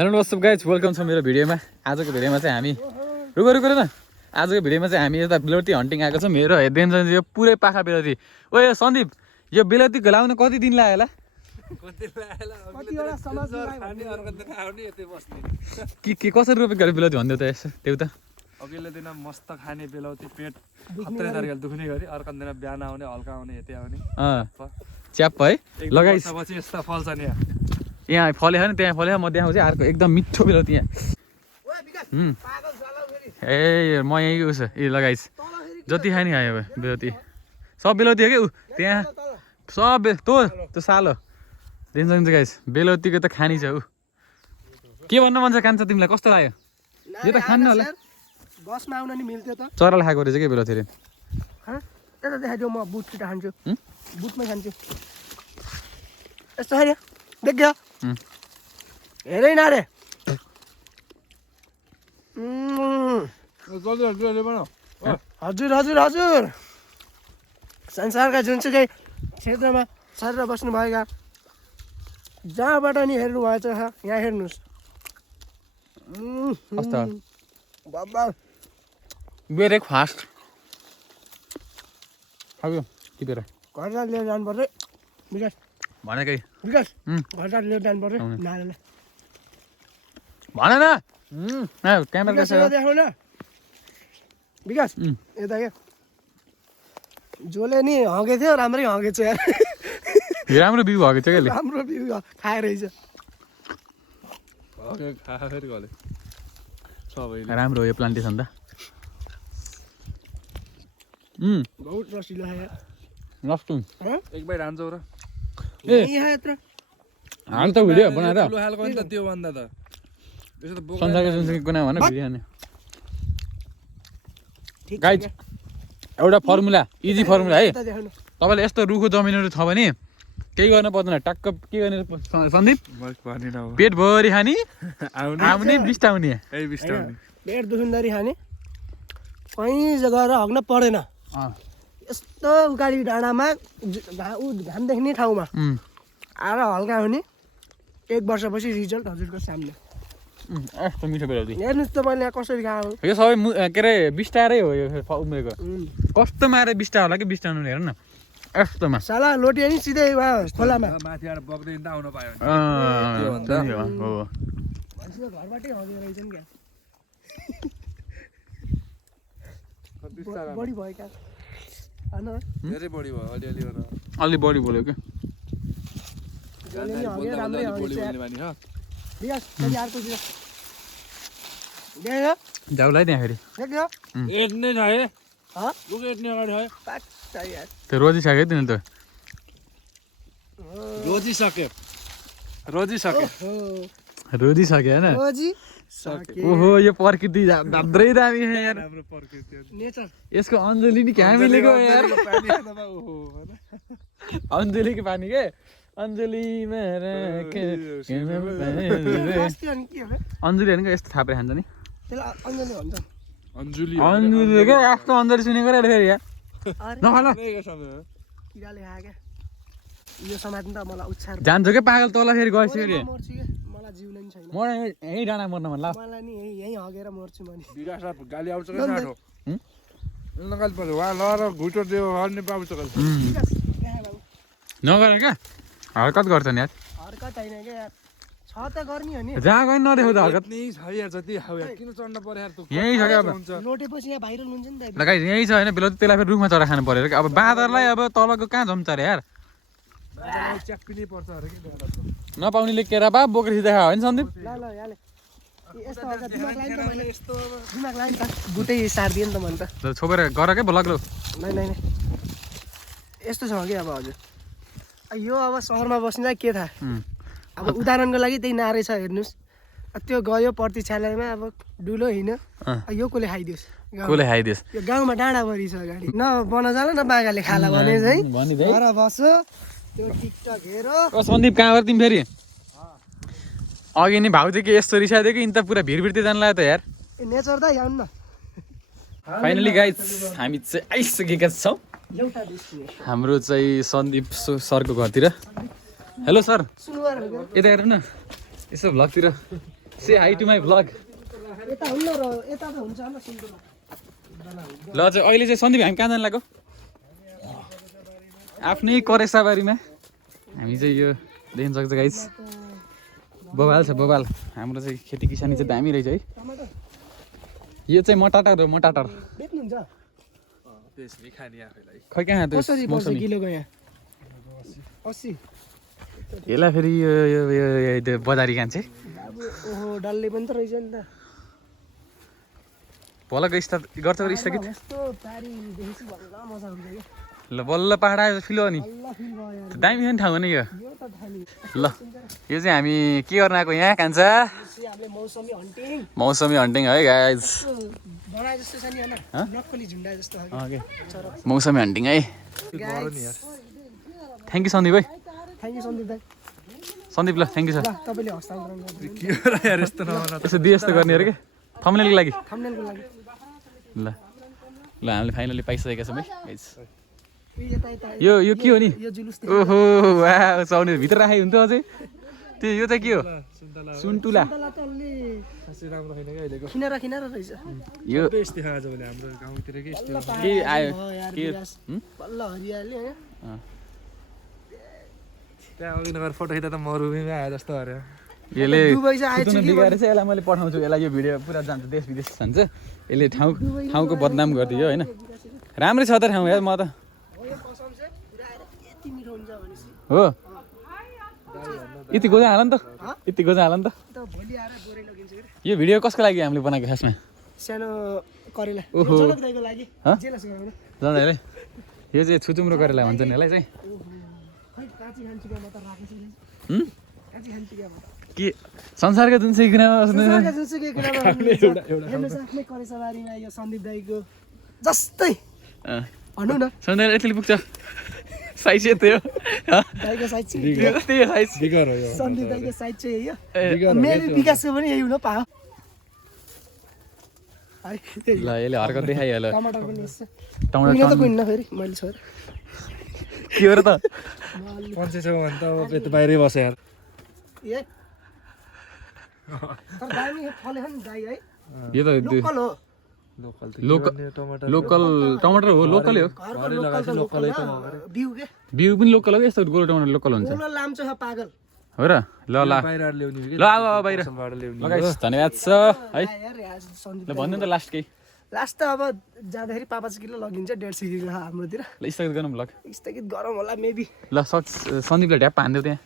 Hello what's up guys welcome छ मेरो भिडियोमा। आजको भिडियोमा चाहिँ हामी रुको न आजको भिडियोमा चाहिँ हामी यता बेलौती हन्टिङ आएको छौँ। मेरो हेर्दैन यो पुरै पाखा बेलौती। ओए सन्दीप, यो बेलौती लाउन कति दिन लाग्यो होला? के कसरी रुपियाँ गरे बेलौती भन्दै त यसो त्यो त अघिल्लो दिन मस्त खाने बेलौती पेट खत्रै तरिकाले दुख्ने गरी अर्को दिन बिहान आउने हल्का आउने यति आउने च्याप है लगाइस पछि यस्ता फल्छ नि यहाँ फल्यो नि त्यहाँ फल्यो। म देखाउँछु अर्को एकदम मिठो बेलौती यहाँ। ए म यहीँ उस ए लगाइस जति खाने खायो बेलौती सब बेलौती हो कि ऊ त्यहाँ सब त्यो सालो दिन्छ गाइस बेलौतीको त खानी छ ऊ। के भन्नु मन छ कान्छ तिमीलाई? कस्तो लाग्यो? यो त खान्न होला बसमा आउन नि मिल्थ्यो त। चराले खाएको रहेछ के बेलौती रे? यता देखाइदियो, म बुट छिटो खान्छु। बुटमै खान्छु। यस्तो खाने देख्यो हेरै न रे। हजुर हजुर हजुर संसारका जुनसुकै क्षेत्रमा सरेर बस्नुभएका जहाँबाट नि हेर्नु भएछ यहाँ हेर्नुहोस्। बाबा बेरे फास्ट खायो टिपेर घरबाट लिएर जानु पर्छ विकास भनेकै विकास घरबाट लिएर जानु पर्छ नानीलाई भन न क्यामेरा देखाउ न विकास यता क्या जसले नि हगेको थियो राम्रै हगेको छ यार। राम्रो बिउ भएको छ क्या राम्रो बिउ खाएर रहेछ राम्रो हो यो प्लान्टेसन त। बहुत रसिलो है नष्ट एक बार हान्छौ र यहाँ यत्र हाल त भिडियो बनाएर ठुलो खालको नि त त्यो भन्दा त त्यसो त बोका संसारको जुनसुकै कुना भन भिडियो हाने ठीक गाइज एउटा फर्मुला इजी फर्मुला है। यता देखाउनु तपाईँले यस्तो रुखो जमिनहरू छ भने केही गर्न पर्दैन। टक्क के गर्ने सन्दीप? पेटभरि खाने आउने बिस्टाउने पेट दुखुन्दाखेरि खाने कहीँ गएर हग्न परेन। यस्तो उकाली डाँडामा घाम देख्ने ठाउँमा आएर हल्का हुने 1 वर्षपछि रिजल्ट हजुरको सामने। यस्तो मिठो बेलौती हेर्नुहोस् तपाईँले यहाँ कसरी खायो। यो सबै के अरे बिस्टारै हो यो उम्रेको। कस्तो मारे बिस्टा होला कि बिस्टाउनु हेर न यस्तोमा साला लोटियो नि सिधै खोलामा माथिबाट बग्दै त आउन पायो हो घरबाटै हगेर रहेछ नि क्या। बढी भयो क्या धेरै बढी भयो अलिअलि अलि बढी बोल्यो क्या। राम्रै विकास फेरि अर्कोतिर देख्यो जाउलाई त्यहाँ फेरि देख्यो एट्ने छ है लुक एट्ने अगाडि है त्यो रोजिसक्यो तिनीहरू त रोजिसक्यो होइन ओहो यो प्रकृति झ्राम्रै दामी छ यार। नेचर यसको अञ्जली नि क्या मिलेको यार। अञ्जलीको पानी के अञ्जलीमा अञ्जली होइन यस्तो थापेर खान्छ नि अञ्जुली क्या यस्तो अञ्जली सुनेको रे फेरि यार नखाला यो समात्नु त मलाई उच्छार जान्छ क्या पागल तल फेरि गएछ फेरि मर्छु के मलाई जिउ नै छैन। म यहीँ डाँडा मर्न मन लाग्छ मलाई नि यहीँ हगेर मर्छु म नि। विकास गाली आउँछ कि साठो नगाली पर्यो वहाँ लएर घुटो दियो हर्ने पाउँछ नगर क्या हरकत गर्छ नि यार। हरकत होइन क्या यार छ त गर्ने हो नि जहाँ गयो नदेखाउ त हरकत नि छ यार जति खाऊ यार किन चढ्न पर्यो यार यहीँ छ क्या अब लोटेपछि यहाँ भाइरल हुन्छ नि त। लगाइ यहीँ छ होइन बेलौती त्यसलाई फेरि रुखमा चढा खानु पर्यो अब बाँदरलाई अब तलको कहाँ जम्छ अरे यार च्याप्पिनै पर्छ अरे कि नपाउनेले केरा बा बोकेर सिधा खायो होइन सन्दीप? ल यहाँले यस्तो हल्का दिमाग लाग्यो नि त मैले दिमाग लाग्यो नि त बुटै सारिदिएँ नि त मैले त। छोपेर गर क्या भलग्लो नै यस्तो छ कि अब हजुर यो अब सहरमा बस्दा के थाहा। अब उदाहरणको लागि त्यही नारै छ हेर्नुहोस् त्यो गयो प्रतीक्षालयमा अब डुलो हिँड्यो यो कसले खाइदियोस् यो गाउँमा डाँडाभरि छ गाडी न बनजाल न बाघाले खाला भने चाहिँ घर बस्यो त्यो टिकटक हेर। सन्दीप कहाँ गयो तिमी फेरि? अघि नि भाउ चाहिँ के यस्तो रिसाइदियो कि इन त पुरा भिडभिडतिर जानु लाग्यो त यार। नेचर त यहाँ न फाइनली गाइज हामी चाहिँ आइसकेका छौँ हाम्रो चाहिँ सन्दीप सरको घरतिर। हेलो सर यता हेर न यसो भ्लगतिर से हाई टु माई भ्लग यता हुन्न र यता त हुन्छ होला सिन्धुमा ल चाहिँ अहिले चाहिँ सन्दीप हामी कहाँ जानु लाग्यो आफ्नै करेसाबारीमा हामी चाहिँ यो देख्न सक्छ गाइस बबाल छ बबाल हाम्रो चाहिँ खेती किसानी चाहिँ दामी रहेछ है टमाटर यो चाहिँ मटाटर हो मटाटर बेच्नुहुन्छ त्यसले खाने आफैलाई खै कहाँ त्यो कसरी पर्छ मौसमी किलोको यहाँ 80 यसलाई फेरि यो यो यो यो त्यो बजारी कान्छे अब ओहो डल्ले पनि त रहेछ नि त भलको स्टार्ट गर्छ स्थगित यस्तो पारी देखेपछि भल्ल मजा हुन्छ क्या ल बल्ल पहाड आयो फिल हो नि बल्ल फिल भयो यार दामी छ नि ठाउँ हो नि यो यो त थाहा ल यो चाहिँ हामी के गर्न आएको यहाँ कान्छा हामीले मौसमी हन्टिङ मौसमी हन्टिङ है गाइज बडाए जस्तो छ नि होइन नक्कली झुन्डा जस्तो हो कि मौसमी हन्टिङ है थ्याङ्क यू सन्दीप है थ्याङ्क यू सन्दीप दाइ सन्दीप ल थ्याङ्क यू छ ल तपाईँले हस्तान्तरण गर्नु के हो र यार यस्तो नभन यसो दिए जस्तो गर्ने अरे के थम्बनेलको लागि थम्बनेलको लागि ल ल हामीले फाइनली पाइसकेका छौँ है गाइज यता यता यो के हो नि यो जुलुस ओहो वा चाउने भित्र राखे हुन्थ्यो अझै त्यो यो चाहिँ के हो सुन्तला सुन्टुला तल त अलि खासै राम्रो छैन क्या अहिलेको खिनारा खिनारा रहेछ यो बेस्ट देखा आज भने हाम्रो गाउँतिर के यस्तो के आयो हो यार के विकास बल्ल हरियाली होइन त्यहाँ अघि नगर फोटो खिच्दा त मरुभूमिमा आयो जस्तो अरे यसले दुबई चाहिँ आएछ सुत्न कि बिगाएर चाहिँ यसलाई मैले पठाउँछु यसलाई यो भिडियो पुरा जान्छ देश विदेश जान्छ यसले ठाउँको बदनाम गरिदियो होइन राम्रै छ त ठाउँ यार म त हो यो कसम चाहिँ पुरा आएर यति मिठो हुन्छ भनेपछि हो यति गोजा हाल नि त यति गोजा हाल नि त त भोलि आएर बोरै लगिन्छ कि यो भिडियो कसको लागि हामीले बनाएको खासमा सानो करेला ओहो। जनक दाइको लागि हँ? जेलस गराउनु जाँदाखेरि यो चाहिँ छुचुम्रो करेला भन्छ नि यसलाई चाहिँ खै काँची खान्छु क्या म त राखेको छु हुँ? काँची खान्छु क्या म त के संसारका जुन चाहिँ कुरामा संसारका जुनसुकै कुरामा हेर्नुहोस् आफ्नै करेसाबारीमा यो सन्दीप दाइको जस्तै भनौँ न सन्दीप यतिले पुग्छ साइज यति हो दाइको साइज चाहिँ त्यही साइज बिगर हो यो सन्दीप दाइको साइज चाहिँ यही ए, हो मेरो विकासको पनि यही हुन पायो है ल यसले हर्कत देखाइहाल्यो टमाटर पनि यसो टमाटर कुहिन त कुहिन्न फेरि मैले छोएर के हो र त 500 छ भने त अब यता बाहिरै बस यार ए तर दामी फल्यो नि दाइ है यो त लोकल हो लोकल त लोकल टमाटर लोकल टमाटर हो लोकलै हो घरको लोकल त लोकल बिउ के बिउ पनि लोकल हो कि यस्तो गोलो टमाटर लोकल हुन्छ उलो लाम्चो छ पागल हो र ल ल बाहिर ल्याउने हो कि ल अब बाहिर बाट ल्याउने लगाइस् धन्यवाद छ है यार आज सन्दीप ल भन्नु त लास्ट केही लास्ट त अब जाँदाखेरि 5 किलो लगिन्छ 150 किलो हाम्रोतिर ल स्थगित गरौँ ब्लग स्थगित गरौँ होला मेबी ल सन्दीपलाई ढ्याप हानिदेऊ त्यहाँ